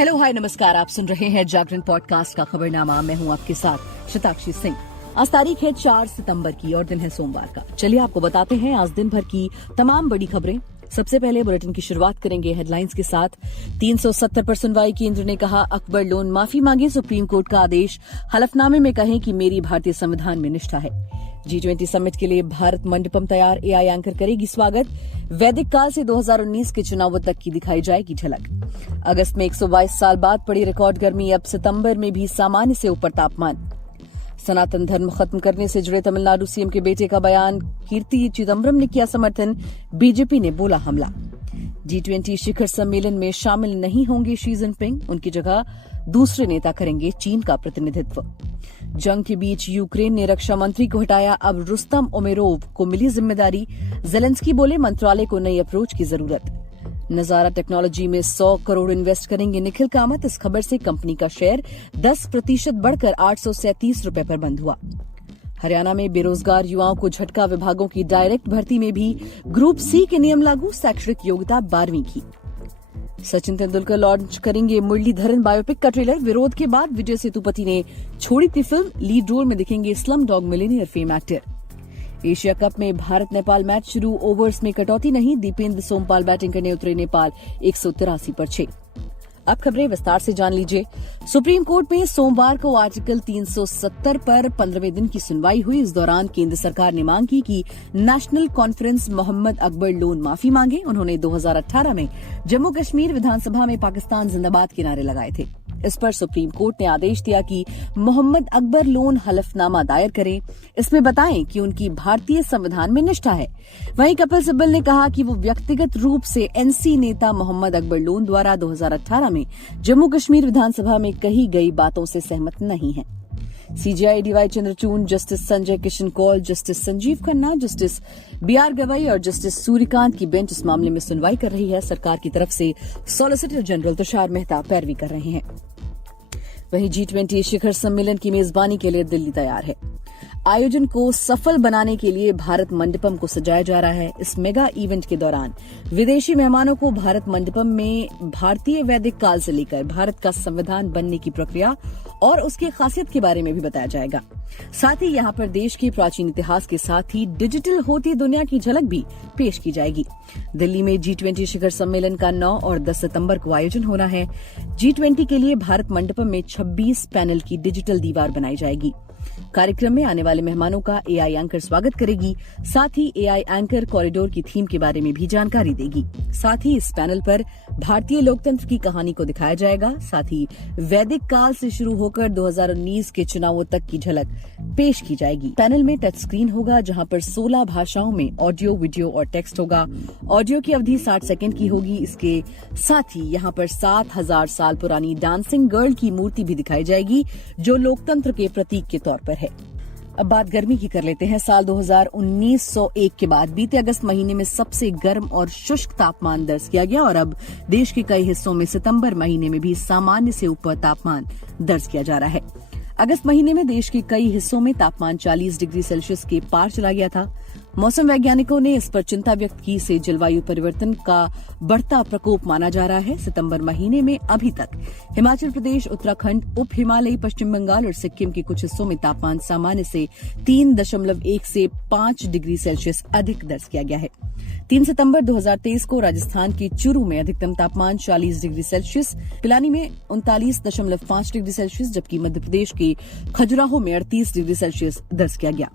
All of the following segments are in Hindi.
हेलो हाय नमस्कार, आप सुन रहे हैं जागरण पॉडकास्ट का खबरनामा। मैं हूं आपके साथ शताक्षी सिंह। आज तारीख है 4 सितंबर की और दिन है सोमवार का। चलिए आपको बताते हैं आज दिन भर की तमाम बड़ी खबरें। सबसे पहले बुलेटिन की शुरुआत करेंगे हेडलाइंस के साथ। 370 पर सुनवाई, केंद्र ने कहा अकबर लोन माफी मांगे, सुप्रीम कोर्ट का आदेश। हलफनामे में कहें कि मेरी भारतीय संविधान में निष्ठा है। G20 समिट के लिए भारत मंडपम तैयार, एआई एंकर करेगी स्वागत। वैदिक काल से 2019 के चुनावों तक की दिखाई जाएगी झलक। अगस्त में 122 साल बाद पड़ी रिकॉर्ड गर्मी, अब सितंबर में भी सामान्य से ऊपर तापमान। सनातन धर्म खत्म करने से जुड़े तमिलनाडु सीएम के बेटे का बयान, कीर्ति चिदम्बरम ने किया समर्थन, बीजेपी ने बोला हमला। G20 शिखर सम्मेलन में शामिल नहीं होंगे शी जिनपिंग, उनकी जगह दूसरे नेता करेंगे चीन का प्रतिनिधित्व। जंग के बीच यूक्रेन ने रक्षा मंत्री को हटाया, अब रुस्तम उमेरोव को मिली जिम्मेदारी। जेलेंस्की बोले मंत्रालय को नई अप्रोच की जरूरत। नजारा टेक्नोलॉजी में 100 करोड़ इन्वेस्ट करेंगे निखिल कामत। इस खबर से कंपनी का शेयर 10% बढ़कर 837 रुपए पर बंद हुआ। हरियाणा में बेरोजगार युवाओं को झटका, विभागों की डायरेक्ट भर्ती में भी ग्रुप सी के नियम लागू, शैक्षणिक योग्यता 12वीं की। सचिन तेंदुलकर लॉन्च करेंगे मुरलीधरन बायोपिक का ट्रेलर, विरोध के बाद विजय सेतुपति ने छोड़ी थी फिल्म, लीड रोल में दिखेंगे slum dog millionaire fame actor. Asia cup में भारत नेपाल मैच शुरू, ओवर्स में कटौती नहीं, दीपेंद्र सोमपाल बैटिंग करने उतरे, नेपाल 183 पर 6। अब खबरें विस्तार से जान लीजिए। सुप्रीम कोर्ट में सोमवार को आर्टिकल 370 पर 15वें दिन की सुनवाई हुई। इस दौरान केंद्र सरकार ने मांग की कि नेशनल कॉन्फ्रेंस मोहम्मद अकबर लोन माफी मांगे। उन्होंने 2018 में जम्मू कश्मीर विधानसभा में पाकिस्तान जिंदाबाद के नारे लगाए थे। इस पर सुप्रीम कोर्ट ने आदेश दिया कि मोहम्मद अकबर लोन हलफनामा दायर करें, इसमें बताएं कि उनकी भारतीय संविधान में निष्ठा है। वहीं कपिल सिब्बल ने कहा कि वो व्यक्तिगत रूप से एनसी नेता मोहम्मद अकबर लोन द्वारा 2018 में जम्मू कश्मीर विधानसभा में कही गई बातों से सहमत नहीं है। CJI DY Chandrachud, justice Sanjay Kishan Kaul, justice Sanjiv Khanna, justice BR Gavai और जस्टिस सूर्यकांत की बेंच इस मामले में सुनवाई कर रही है। सरकार की तरफ से सॉलिसिटर जनरल तुषार मेहता पैरवी कर रहे हैं। वहीं G20 शिखर सम्मेलन की मेजबानी के लिए दिल्ली तैयार है। आयोजन को सफल बनाने के लिए भारत मंडपम को सजाया जा रहा है। इस मेगा इवेंट के दौरान विदेशी मेहमानों को भारत मंडपम में भारतीय वैदिक काल से लेकर भारत का संविधान बनने की प्रक्रिया और उसकी खासियत के बारे में भी बताया जाएगा। साथ ही यहाँ पर देश के प्राचीन इतिहास के साथ ही डिजिटल होती दुनिया की झलक भी पेश की जाएगी। दिल्ली में G20 शिखर सम्मेलन का 9 और 10 सितंबर को आयोजन होना है। G20 के लिए भारत मंडपम में 26 पैनल की डिजिटल दीवार बनाई जाएगी। कार्यक्रम में आने वाले मेहमानों का एआई एंकर स्वागत करेगी। साथ ही एआई एंकर कॉरिडोर की थीम के बारे में भी जानकारी देगी। साथ ही इस पैनल पर भारतीय लोकतंत्र की कहानी को दिखाया जाएगा। साथ ही वैदिक काल से शुरू होकर 2019 के चुनावों तक की झलक पेश की जाएगी। पैनल में टच स्क्रीन होगा, जहां पर 16 भाषाओं में ऑडियो, वीडियो और टेक्स्ट होगा। ऑडियो की अवधि 60 सेकंड की होगी। इसके साथ ही यहाँ पर 7000 साल पुरानी डांसिंग गर्ल की मूर्ति भी दिखाई जाएगी, जो लोकतंत्र के प्रतीक के तौर पर है। अब बात गर्मी की कर लेते हैं। साल 2019-101 के बाद बीते अगस्त महीने में सबसे गर्म और शुष्क तापमान दर्ज किया गया और अब देश के कई हिस्सों में सितंबर महीने में भी सामान्य से ऊपर तापमान दर्ज किया जा रहा है। अगस्त महीने में देश के कई हिस्सों में तापमान 40 डिग्री सेल्सियस के पार चला गया था। मौसम वैज्ञानिकों ने इस पर चिंता व्यक्त की। इसे जलवायु परिवर्तन का बढ़ता प्रकोप माना जा रहा है। सितंबर महीने में अभी तक हिमाचल प्रदेश, उत्तराखंड, उप हिमालयी पश्चिम बंगाल और सिक्किम के कुछ हिस्सों में तापमान सामान्य से 3.1 से 5 डिग्री सेल्सियस अधिक दर्ज किया गया है। 3 सितंबर 2023 को राजस्थान के चुरू में अधिकतम तापमान 40 डिग्री सेल्सियस, पिलानी में 39.5 डिग्री सेल्सियस, जबकि मध्य प्रदेश के खजुराहो में 38 डिग्री सेल्सियस दर्ज किया गया।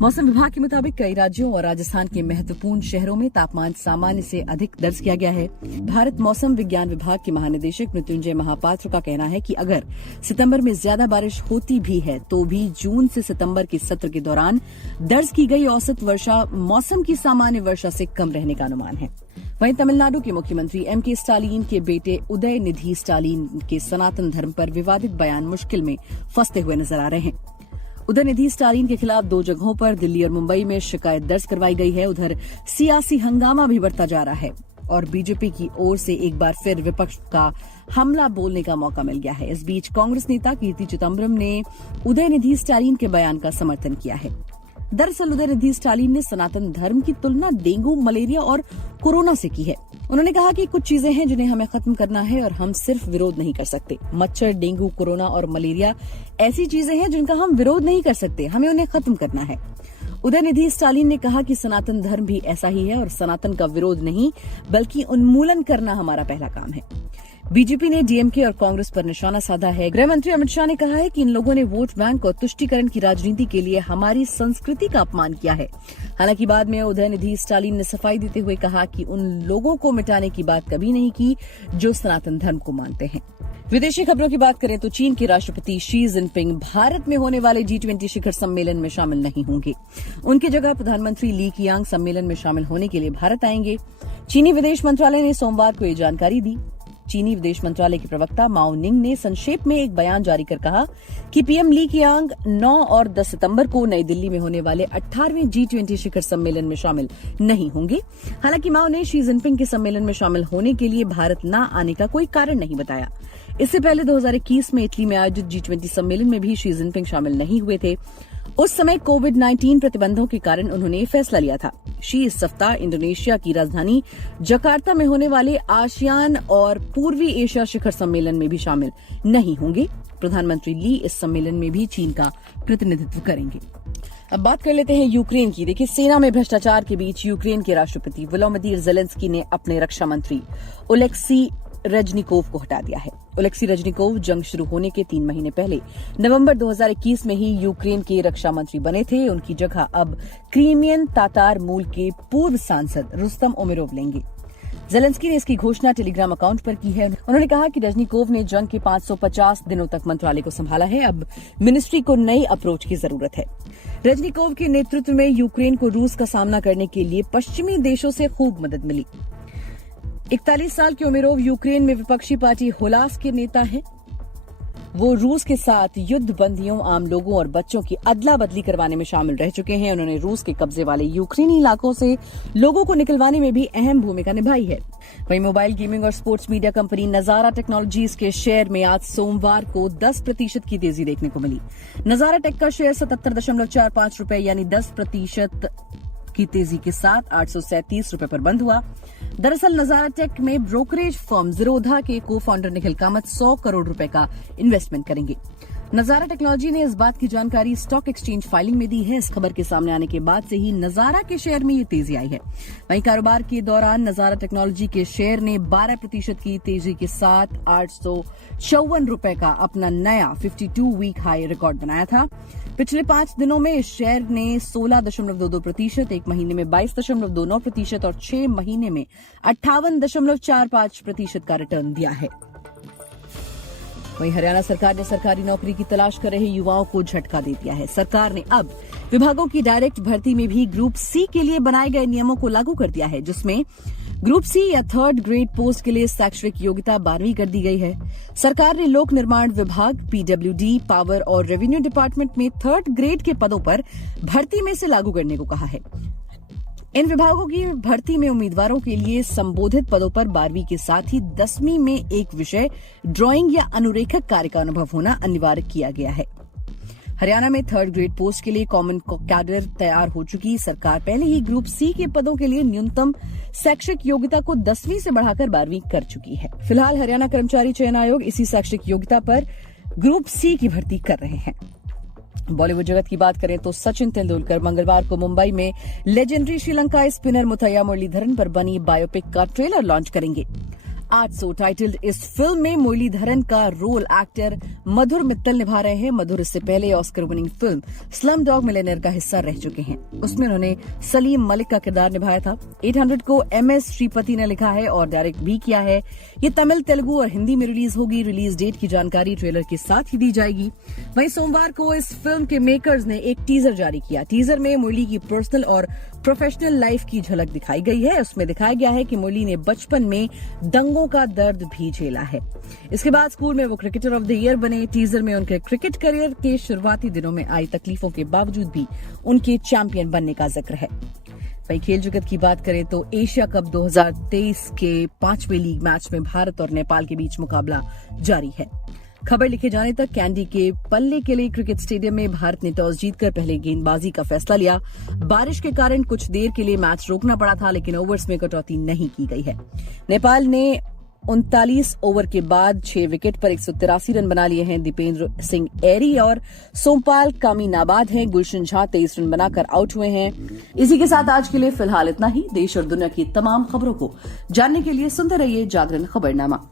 मौसम विभाग के मुताबिक कई राज्यों और राजस्थान के महत्वपूर्ण शहरों में तापमान सामान्य से अधिक दर्ज किया गया है। भारत मौसम विज्ञान विभाग के महानिदेशक मृत्युंजय महापात्र का कहना है कि अगर सितंबर में ज्यादा बारिश होती भी है तो भी जून से सितंबर के सत्र के दौरान दर्ज की गई औसत वर्षा मौसम की सामान्य वर्षा से कम रहने का अनुमान है। वहीं तमिलनाडु के मुख्यमंत्री M.K. स्टालिन के बेटे उदयनिधि स्टालिन के सनातन धर्म पर विवादित बयान मुश्किल में फंसते हुए नजर आ रहे हैं। उदयनिधि स्टालिन के खिलाफ 2 जगहों पर दिल्ली और मुंबई में शिकायत दर्ज करवाई गई है। उधर सियासी हंगामा भी बढ़ता जा रहा है और बीजेपी की ओर से एक बार फिर विपक्ष का हमला बोलने का मौका मिल गया है। इस बीच कांग्रेस नेता कीर्ति चिदम्बरम ने उदयनिधि स्टालिन के बयान का समर्थन किया है। दरअसल उदयनिधि स्टालिन ने सनातन धर्म की तुलना डेंगू, मलेरिया और कोरोना से की है। उन्होंने कहा कि कुछ चीजें हैं जिन्हें हमें खत्म करना है और हम सिर्फ विरोध नहीं कर सकते। मच्छर, डेंगू, कोरोना और मलेरिया ऐसी चीजें हैं जिनका हम विरोध नहीं कर सकते, हमें उन्हें खत्म करना है। उदयनिधि स्टालिन ने कहा कि सनातन धर्म भी ऐसा ही है और सनातन का विरोध नहीं बल्कि उन्मूलन करना हमारा पहला काम है। बीजेपी ने डीएमके और कांग्रेस पर निशाना साधा है। गृह मंत्री अमित शाह ने कहा है कि इन लोगों ने वोट बैंक और तुष्टीकरण की राजनीति के लिए हमारी संस्कृति का अपमान किया है। हालांकि बाद में उदयनिधि स्टालिन ने सफाई देते हुए कहा कि उन लोगों को मिटाने की बात कभी नहीं की जो सनातन धर्म को मानते हैं। विदेशी खबरों की बात करें तो चीन के राष्ट्रपति शी जिनपिंग भारत में होने वाले G20 शिखर सम्मेलन में शामिल नहीं होंगे। उनकी जगह प्रधानमंत्री ली कियांग सम्मेलन में शामिल होने के लिए भारत आएंगे। चीनी विदेश मंत्रालय ने सोमवार को ये जानकारी दी। चीनी विदेश मंत्रालय के प्रवक्ता माओ निंग ने संक्षेप में एक बयान जारी कर कहा कि पीएम ली कियांग 9 और 10 सितंबर को नई दिल्ली में होने वाले 18वें G20 शिखर सम्मेलन में शामिल नहीं होंगे। हालांकि माओ ने शी जिनपिंग के सम्मेलन में शामिल होने के लिए भारत न आने का कोई कारण नहीं बताया। इससे पहले 2021 में इटली में आयोजित G20 सम्मेलन में भी शी जिनपिंग शामिल नहीं हुए थे। उस समय कोविड-19 प्रतिबंधों के कारण उन्होंने ये फैसला लिया था। शी इस सप्ताह इंडोनेशिया की राजधानी जकार्ता में होने वाले आसियान और पूर्वी एशिया शिखर सम्मेलन में भी शामिल नहीं होंगे। प्रधानमंत्री ली इस सम्मेलन में भी चीन का प्रतिनिधित्व करेंगे। अब बात कर लेते हैं यूक्रेन की। देखिए, सेना में भ्रष्टाचार के बीच यूक्रेन के राष्ट्रपति वोलोदिमीर ज़ेलेंस्की ने अपने रक्षा मंत्री ओलेक्सी रेजनिकोव को हटा दिया है। ओलेक्सी रेजनिकोव जंग शुरू होने के 3 महीने पहले नवंबर 2021 में ही यूक्रेन के रक्षा मंत्री बने थे। उनकी जगह अब क्रीमियन तातार मूल के पूर्व सांसद रुस्तम उमेरोव लेंगे। ज़ेलेंस्की ने इसकी घोषणा टेलीग्राम अकाउंट पर की है। उन्होंने कहा कि रेजनिकोव ने जंग के 550 दिनों तक मंत्रालय को संभाला है। अब मिनिस्ट्री को नई अप्रोच की जरूरत है। रेजनिकोव के नेतृत्व में यूक्रेन को रूस का सामना करने के लिए पश्चिमी देशों से खूब मदद मिली। 41 साल के उमेरोव यूक्रेन में विपक्षी पार्टी हुलास के नेता हैं। वो रूस के साथ युद्ध बंदियों, आम लोगों और बच्चों की अदला बदली करवाने में शामिल रह चुके हैं। उन्होंने रूस के कब्जे वाले यूक्रेनी इलाकों से लोगों को निकलवाने में भी अहम भूमिका निभाई है। वहीं मोबाइल गेमिंग और स्पोर्ट्स मीडिया कंपनी नजारा टेक्नोलॉजीज के शेयर में आज सोमवार को 10% की तेजी देखने को मिली। नजारा टेक का शेयर 77.45 रुपए यानी 10% की तेजी के साथ 837 रुपए पर बंद हुआ। दरअसल नजारा टेक में ब्रोकरेज फर्म ज़ीरोधा के को फाउंडर निखिल कामत 100 करोड़ रुपए का इन्वेस्टमेंट करेंगे। नजारा टेक्नोलॉजी ने इस बात की जानकारी स्टॉक एक्सचेंज फाइलिंग में दी है। इस खबर के सामने आने के बाद से ही नजारा के शेयर में ये तेजी आई है। वहीं कारोबार के दौरान नजारा टेक्नोलॉजी के शेयर ने 12% की तेजी के साथ 854 रुपए का अपना नया 52 वीक हाई रिकॉर्ड बनाया था। पिछले 5 दिनों में इस शेयर ने 16.22%, 1 महीने में 22.29% और 6 महीने में 58.45% का रिटर्न दिया है। वहीं हरियाणा सरकार ने सरकारी नौकरी की तलाश कर रहे युवाओं को झटका दे दिया है। सरकार ने अब विभागों की डायरेक्ट भर्ती में भी ग्रुप सी के लिए बनाए गए नियमों को लागू कर दिया है, जिसमें ग्रुप सी या 3rd ग्रेड पोस्ट के लिए शैक्षणिक योग्यता 12वीं कर दी गई है। सरकार ने लोक निर्माण विभाग, पीडब्ल्यूडी, पावर और रेवेन्यू डिपार्टमेंट में 3rd ग्रेड के पदों पर भर्ती में से लागू करने को कहा है। इन विभागों की भर्ती में उम्मीदवारों के लिए संबोधित पदों पर 12वीं के साथ ही 10वीं में एक विषय ड्राइंग या अनुरेखक कार्य का अनुभव होना अनिवार्य किया गया है। हरियाणा में 3rd ग्रेड पोस्ट के लिए कॉमन कैडर तैयार हो चुकी। सरकार पहले ही ग्रुप सी के पदों के लिए न्यूनतम शैक्षिक योग्यता को 10वीं से बढ़ाकर 12वीं कर चुकी है। फिलहाल हरियाणा कर्मचारी चयन आयोग इसी शैक्षिक योग्यता पर ग्रुप सी की भर्ती कर रहे हैं। बॉलीवुड जगत की बात करें तो सचिन तेंदुलकर मंगलवार को मुंबई में लेजेंडरी श्रीलंका स्पिनर मुथैया मुरलीधरन पर बनी बायोपिक का ट्रेलर लॉन्च करेंगे। 800 टाइटल्ड इस फिल्म में मुरलीधरन का रोल एक्टर मधुर मित्तल निभा रहे हैं। मधुर इससे पहले Oscar winning film slum dog millionaire का हिस्सा रह चुके हैं। उसमें उन्होंने सलीम मलिक का किरदार निभाया था। 800 को MS श्रीपति ने लिखा है और डायरेक्ट भी किया है। ये तमिल, तेलुगु और हिंदी में रिलीज होगी। रिलीज डेट की जानकारी ट्रेलर के साथ ही दी जाएगी। वहीं सोमवार को इस फिल्म के मेकर्स ने एक टीजर जारी किया। टीजर में मुरली की पर्सनल और प्रोफेशनल लाइफ की झलक दिखाई गई है। उसमें दिखाया गया है कि मुरली ने बचपन में दंगों का दर्द भी झेला है। इसके बाद स्कूल में वो क्रिकेटर ऑफ द ईयर बने। टीजर में उनके क्रिकेट करियर के शुरुआती दिनों में आई तकलीफों के बावजूद भी उनके चैंपियन बनने का जिक्र है। वहीं खेल जगत की बात करें तो एशिया कप 2023 के 5वें लीग मैच में भारत और नेपाल के बीच मुकाबला जारी है। खबर लिखे जाने तक कैंडी के पल्ले के लिए क्रिकेट स्टेडियम में भारत ने टॉस जीतकर पहले गेंदबाजी का फैसला लिया। बारिश के कारण कुछ देर के लिए मैच रोकना पड़ा था, लेकिन ओवर्स में कटौती नहीं की गई है। नेपाल ने 39 ओवर के बाद 6 विकेट पर 183 रन बना लिए हैं। दीपेंद्र सिंह एरी और सोमपाल कामी नाबाद हैं। गुलशन झा 23 रन बनाकर आउट हुए हैं। इसी के साथ आज के लिए फिलहाल इतना ही। देश और दुनिया की तमाम खबरों को जानने के लिए सुनते रहिए जागरण खबरनामा।